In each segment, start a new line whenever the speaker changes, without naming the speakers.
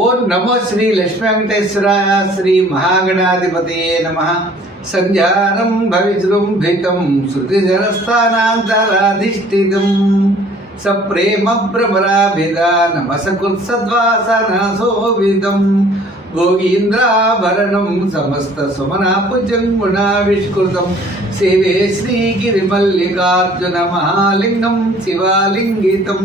ఓం నమో శ్రీ లక్ష్మీ వెంకటేశ్వర శ్రీ మహాగణాధిపతయే నమ. సంధ్యానం భవిజృంభితం శృతిజలస్థానాంతరాధిష్ఠితం సప్రేమ భ్రమరాభిధానమసకృత్సద్వాసనసోవిదం గోగీంద్రాభరణం సమస్త సుమనాపుజన్ముణావిష్కృతం సేవే శ్రీగిరిమల్లికార్జున మహాలింగం శివాలింగితం.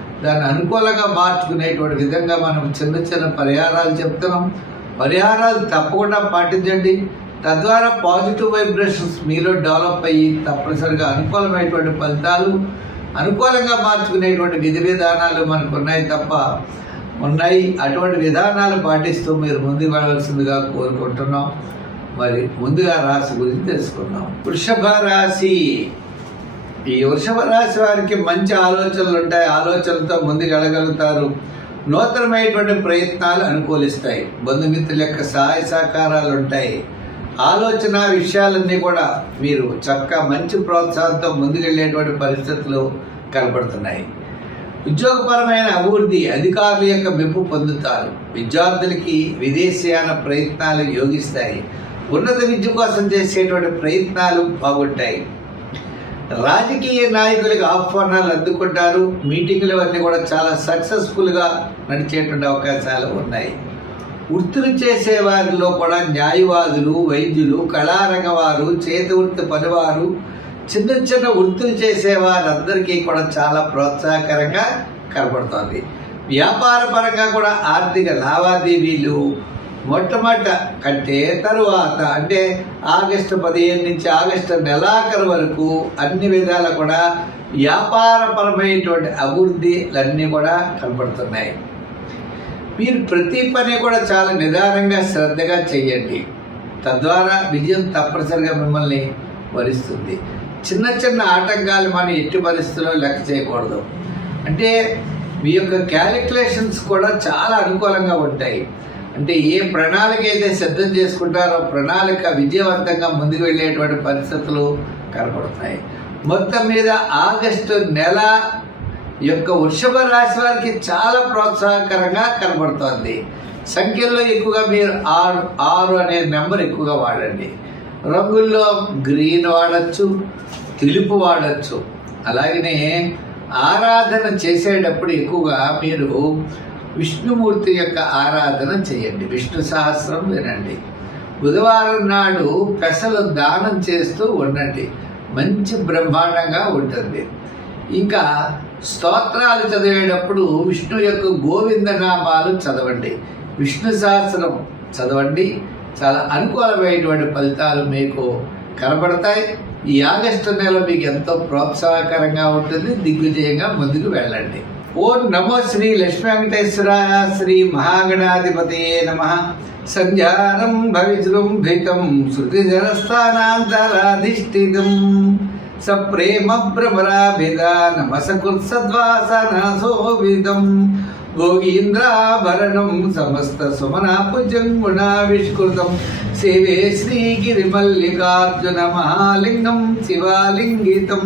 దాన్ని అనుకూలంగా మార్చుకునేటువంటి విధంగా మనం చిన్న చిన్న పరిహారాలు చెప్తున్నాం. పరిహారాలు తప్పకుండా పాటించండి. తద్వారా పాజిటివ్ వైబ్రేషన్స్ మీలో డెవలప్ అయ్యి తప్పనిసరిగా అనుకూలమైనటువంటి ఫలితాలు అనుకూలంగా మార్చుకునేటువంటి విధి విధానాలు మనకు ఉన్నాయి తప్ప ఉన్నాయి. అటువంటి విధానాలు పాటిస్తూ మీరు ముందుకు వెళ్ళవలసిందిగా కోరుకుంటున్నాం. మరి ముందుగా రాశి గురించి తెలుసుకుందాం. వృషభ రాశి. ఈ వృషభ రాశి వారికి మంచి ఆలోచనలు ఉంటాయి. ఆలోచనలతో ముందుకెళ్ళగలుగుతారు. నూతనమైనటువంటి ప్రయత్నాలు అనుకూలిస్తాయి. బంధుమిత్రుల యొక్క సహాయ సహకారాలు ఉంటాయి. ఆలోచన విషయాలన్నీ కూడా మీరు చక్కగా మంచి ప్రోత్సాహంతో ముందుకెళ్ళేటువంటి పరిస్థితులు కనబడుతున్నాయి. ఉద్యోగపరమైన అభివృద్ధి అధికారుల యొక్క మెప్పు పొందుతారు. విద్యార్థులకి విదేశీయాన ప్రయత్నాలు యోగిస్తాయి. ఉన్నత విద్య కోసం చేసేటువంటి ప్రయత్నాలు బాగుంటాయి. రాజకీయ నాయకులకు ఆహ్వానాలు అందుకుంటారు. మీటింగులు అన్నీ కూడా చాలా సక్సెస్ఫుల్గా నడిచేటువంటి అవకాశాలు ఉన్నాయి. వృత్తులు చేసే వారిలో కూడా న్యాయవాదులు వైద్యులు కళారంగ వారు చేతి వృత్తి పనివారు చిన్న చిన్న వృత్తులు చేసే వారందరికీ కూడా చాలా ప్రోత్సాహకరంగా కనబడుతోంది. వ్యాపార పరంగా కూడా ఆర్థిక లావాదేవీలు మొట్టమొదట కంటే తరువాత అంటే ఆగస్టు పదిహేను నుంచి ఆగస్టు నెలాఖరు వరకు అన్ని విధాల కూడా వ్యాపారపరమైనటువంటి అభివృద్ధిలన్నీ కూడా కనపడుతున్నాయి. మీరు ప్రతి పని కూడా చాలా నిదానంగా శ్రద్ధగా చేయండి. తద్వారా విజయం తప్పనిసరిగా మిమ్మల్ని వరిస్తుంది. చిన్న చిన్న ఆటంకాలు మనం ఎట్టి పరిస్థితుల్లో లెక్క చేయకూడదు. అంటే మీ యొక్క క్యాలిక్యులేషన్స్ కూడా చాలా అనుకూలంగా ఉంటాయి. అంటే ఏ ప్రణాళిక అయితే సిద్ధం చేసుకుంటారో ప్రణాళిక విజయవంతంగా ముందుకు వెళ్ళేటువంటి పరిస్థితులు కనపడుతున్నాయి. మొత్తం మీద ఆగస్టు నెల యొక్క వృషభ రాశి వారికి చాలా ప్రోత్సాహకరంగా కనబడుతోంది. సంఖ్యల్లో ఎక్కువగా మీరు ఆరు ఆరు అనే నెంబర్ ఎక్కువగా వాడండి. రంగుల్లో గ్రీన్ వాడచ్చు తెలుపు వాడచ్చు. అలాగనే ఆరాధన చేసేటప్పుడు ఎక్కువగా మీరు విష్ణుమూర్తి యొక్క ఆరాధన చేయండి. విష్ణు సహస్రం వినండి. బుధవారం నాడు పెసలు దానం చేస్తూ ఉండండి. మంచి బ్రహ్మాండంగా ఉంటుంది. ఇంకా స్తోత్రాలు చదివేటప్పుడు విష్ణు యొక్క గోవింద నామాలు చదవండి. విష్ణు సహస్రం చదవండి. చాలా అనుకూలమైనటువంటి ఫలితాలు మీకు కనబడతాయి. ఈ ఆగస్టు నెల మీకు ఎంతో ప్రోత్సాహకరంగా ఉంటుంది. దిగ్విజయంగా ముందుకు వెళ్ళండి. ఓం నమో శ్రీ లక్ష్మీ వెంకటేశ్వర శ్రీ మహాగణాధిపతయే నమ. సంధ్యానం భవిజృంభితం శృతిజరస్థానాంతరాధిష్ఠితం సప్రేమ భ్రమరాభిధానమసకృత్సద్వాసనసోవిదం భోగీంద్రాభరణం సమస్త సుమనాపుజన్ముణావిష్కృతం సేవే శ్రీగిరిమల్లికార్జున మహాలింగం శివాలింగితం.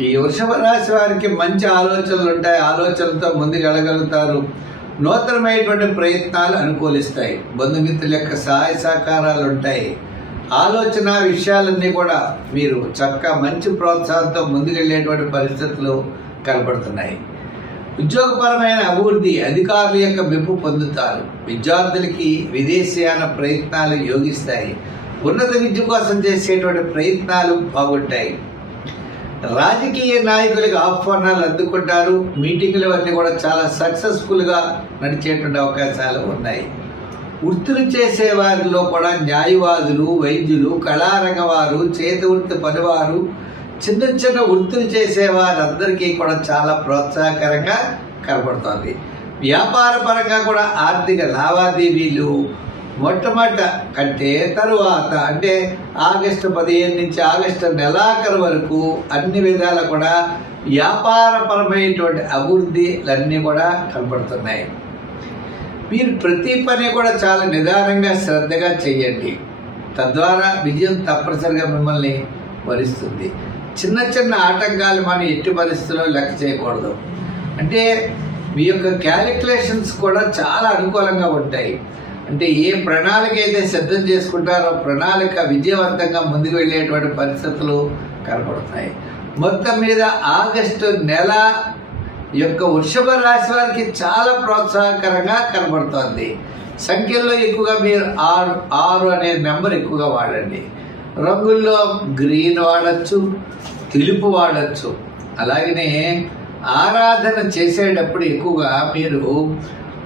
ఈ వృషభ రాశి వారికి మంచి ఆలోచనలు ఉంటాయి. ఆలోచనలతో ముందుకెళ్ళగలుగుతారు. నూతనమైనటువంటి ప్రయత్నాలు అనుకూలిస్తాయి. బంధుమిత్రుల యొక్క సహాయ సహకారాలు ఉంటాయి. ఆలోచన విషయాలన్నీ కూడా మీరు చక్కగా మంచి ప్రోత్సాహంతో ముందుకెళ్ళేటువంటి పరిస్థితులు కనపడుతున్నాయి. ఉద్యోగపరమైన అభివృద్ధి అధికారుల యొక్క మెప్పు పొందుతారు. విద్యార్థులకి విదేశీయాన ప్రయత్నాలు యోగిస్తాయి. ఉన్నత విద్య కోసం చేసేటువంటి ప్రయత్నాలు బాగుంటాయి. రాజకీయ నాయకులకు ఆహ్వానాలు అందుకుంటారు. మీటింగులు అన్నీ కూడా చాలా సక్సెస్ఫుల్గా నడిచేటువంటి అవకాశాలు ఉన్నాయి. వృత్తులు చేసే వారిలో కూడా న్యాయవాదులు వైద్యులు కళారంగ వారు చేతి వృత్తి పనివారు చిన్న చిన్న వృత్తులు చేసే వారందరికీ కూడా చాలా ప్రోత్సాహకరంగా కనబడుతోంది. వ్యాపార పరంగా కూడా ఆర్థిక లావాదేవీలు మొట్టమొదట కంటే తరువాత అంటే ఆగస్టు పదిహేను నుంచి ఆగస్టు నెలాఖరు వరకు అన్ని విధాలు కూడా వ్యాపారపరమైనటువంటి అభివృద్ధిలన్నీ కూడా కనబడుతున్నాయి. మీరు ప్రతి పని కూడా చాలా నిదానంగా శ్రద్ధగా చేయండి. తద్వారా విజయం తప్పనిసరిగా మిమ్మల్ని వరిస్తుంది చిన్న చిన్న ఆటంకాలు మనం ఎట్టి పరిస్థితుల్లో లెక్క చేయకూడదు. అంటే మీ యొక్క క్యాలిక్యులేషన్స్ కూడా చాలా అనుకూలంగా ఉంటాయి. అంటే ఏ ప్రణాళిక అయితే సిద్ధం చేసుకుంటారో ప్రణాళిక విజయవంతంగా ముందుకు వెళ్ళేటువంటి పరిస్థితులు కనపడుతున్నాయి. మొత్తం మీద ఆగస్టు నెల యొక్క వృషభ రాశి వారికి చాలా ప్రోత్సాహకరంగా కనబడుతోంది సంఖ్యల్లో ఎక్కువగా మీరు ఆరు ఆరు అనే నెంబర్ ఎక్కువగా వాడండి. రంగుల్లో గ్రీన్ వాడచ్చు తెలుపు వాడచ్చు. అలాగనే ఆరాధన చేసేటప్పుడు ఎక్కువగా మీరు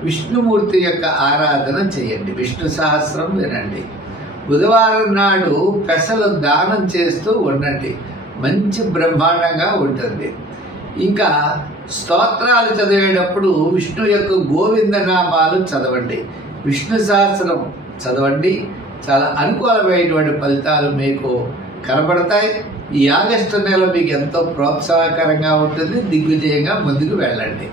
విష్ణుమూర్తి యొక్క ఆరాధన చేయండి. విష్ణు సహస్రం వినండి. బుధవారం నాడు పెసలు దానం చేస్తూ ఉండండి. మంచి బ్రహ్మాండంగా ఉంటుంది. ఇంకా స్తోత్రాలు చదివేటప్పుడు విష్ణు యొక్క గోవింద నామాలు చదవండి. విష్ణు సహస్రం చదవండి. చాలా అనుకూలమైనటువంటి ఫలితాలు మీకు కనబడతాయి. ఈ ఆగస్టు నెల మీకు ఎంతో ప్రోత్సాహకరంగా ఉంటుంది. దిగ్విజయంగా ముందుకు వెళ్ళండి.